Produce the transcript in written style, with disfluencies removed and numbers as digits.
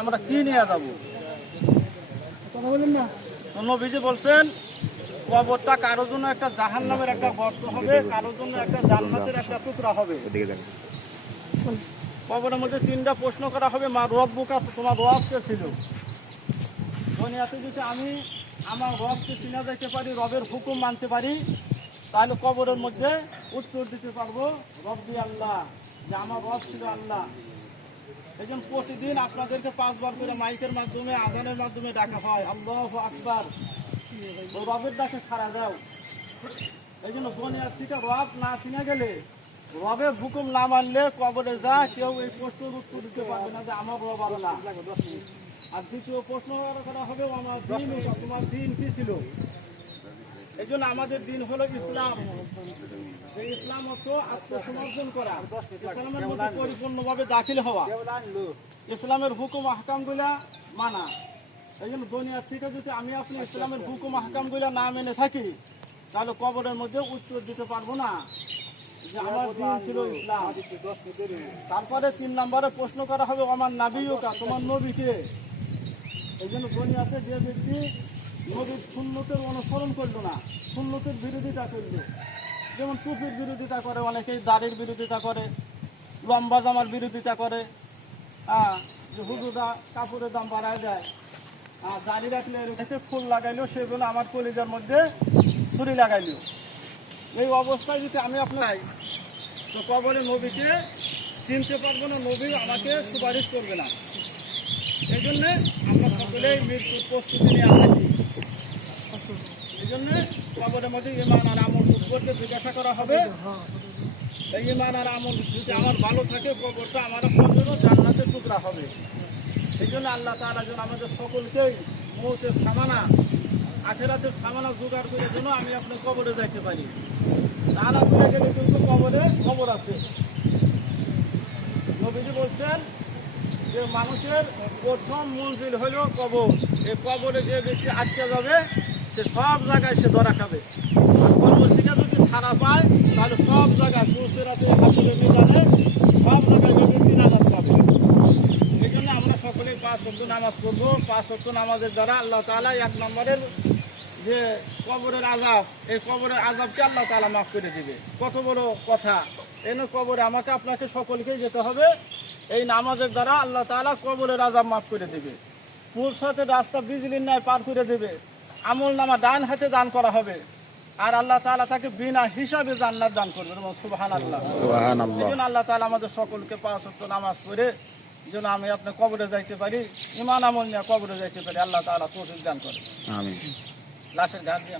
আমরা কি নিয়ে যাব? কথা বলেন না। নবীজি বলছেন কবরটা কারোর জন্য একটা জাহান্নামের একটা গর্ত হবে, কারোর জন্য একটা জান্নাতের একটা টুকরা হবে। কবরের মধ্যে 3টা প্রশ্ন করা হবে, মা রব্বুকা, তোমার রব কে ছিল? দুনিয়াতে যদি আমি আমার রবকে চিনা যাইতে পারি, রবের হুকুম মানতে পারি, তাহলে কবরের মধ্যে উত্তর দিতে পারবো রব্বি আল্লাহ, যে আমার রব ছিল আল্লাহ। এই জন্য প্রতিদিন আপনাদেরকে 5 বার করে মাইকের মাধ্যমে, আজানের মাধ্যমে ডাকা হয়, আল্লাহু আকবার, রবের ডাকে সাড়া দাও। এই জন্য দুনিয়ার থেকে রব না চিনে গেলে, রবের হুকুম না মানলে কবরে যা কেউ এই প্রশ্নের উত্তর দিতে পারবে না যে আমার রব আল্লাহ। আর দ্বিতীয় প্রশ্ন করা হবে, আমার দিন, তোমার দিন কি ছিল? এই জন্য আমাদের দিন হলো ইসলাম। এই ইসলাম অর্থ আত্মসমর্পণ করা, ইসলামের মধ্যে পরিপূর্ণভাবে দাখিল হওয়া, ইসলামের হুকুম আহকামগুলা মানা। এই জন্য দুনিয়ার থেকে যদি আমি আপনি ইসলামের হুকুম আহকামগুলা না মেনে থাকি, তাহলে কবরের মধ্যে উত্তর দিতে পারবো না যে আমার দিন ছিল ইসলাম। তারপরে 3 নম্বরে প্রশ্ন করা হবে, আমার নাবিয়ুকা, তোমার নবীকে। এই জন্য দুনিয়াতে যে ব্যক্তি নবীর সুন্নতের অনুসরণ করলো না, সুন্নতের বিরোধিতা করলো, যেমন টুপির বিরোধিতা করে, অনেকেই দাড়ির বিরোধিতা করে, লম্বা জামার বিরোধিতা করে, যে হুজুরা কাপড়ের দাম বাড়ায় দেয়, দাড়ি রাখলে এতে ফুল লাগাইলেও সেগুলো আমার কলিজার মধ্যে ছুরি লাগাইলেও। এই অবস্থায় যদি আমি আপনার তো কবরে নবীকে চিনতে পারবো না, নবী আমাকে সুপারিশ করবে না। এই জন্যে আমরা সকলেই মৃত্যুর প্রস্তুতি নিয়ে থাকি। এই জন্যে কবরের মধ্যে ঈমান আর আমল সম্পর্কে জিজ্ঞাসা করা হবে। এই ঈমান আর আমল যদি আমার ভালো থাকে, কবরটা আমার জন্য জান্নাতের টুকরা হবে। এই জন্য আল্লাহ তাআলা যেন আমাদের সকলকেই মৌতের সামানা, আখিরাতের সামানা জোগাড় করে যেন আমি আপনার কবরে যাইতে পারি। তাহলে আপনার গেলে কিন্তু কবরে খবর আছে। নবীজি বলছেন যে মানুষের প্রথম মঞ্জিল হল কবর। এই কবরে যে ব্যক্তি আটকে যাবে, সে সব জায়গায় সে ধরা খাবে। আর কবর থেকে যদি ছাড়া পায়, তাহলে সব জায়গায় পুরসেরাতে, হাসরের ময়দানে সব জায়গায় ব্যক্তি নামাজ পাবে। এই জন্য আমরা সকলেই 5 ওয়াক্ত নামাজ পড়বো। 5 ওয়াক্ত নামাজের দ্বারা আল্লাহ তাআলা 1 নম্বরের যে কবরের আযাব, এই কবরের আযাবকে আল্লাহ তাআলা মাফ করে দিবে। কত বড় কথা! এনে কবরে আমাকে আপনাকে সকলকেই যেতে হবে। এই নামাজের দ্বারা আল্লাহ তাআলা কবরের আযাব মাফ করে দেবে। পুরসতের রাস্তা বিজলির ন্যায় পার করে দেবে। আমল নামা ডান হাতে দান করা হবে, আর আল্লাহ তাআলা তাকে বিনা হিসাবে জান্নাত দান করবে। সুবহানাল্লাহ, সুবহানাল্লাহ। এই জন্য আল্লাহ তাআলা আমাদের সকলকে 5 ওয়াক্ত নামাজ পড়ে যেন আমি আপনার কবরে যাইতে পারি, ঈমান আমল নিয়ে কবরে যাইতে পারি, আল্লাহ তাআলা তৌফিক দান করে। আমিন। লাশের ঘাট দিয়ে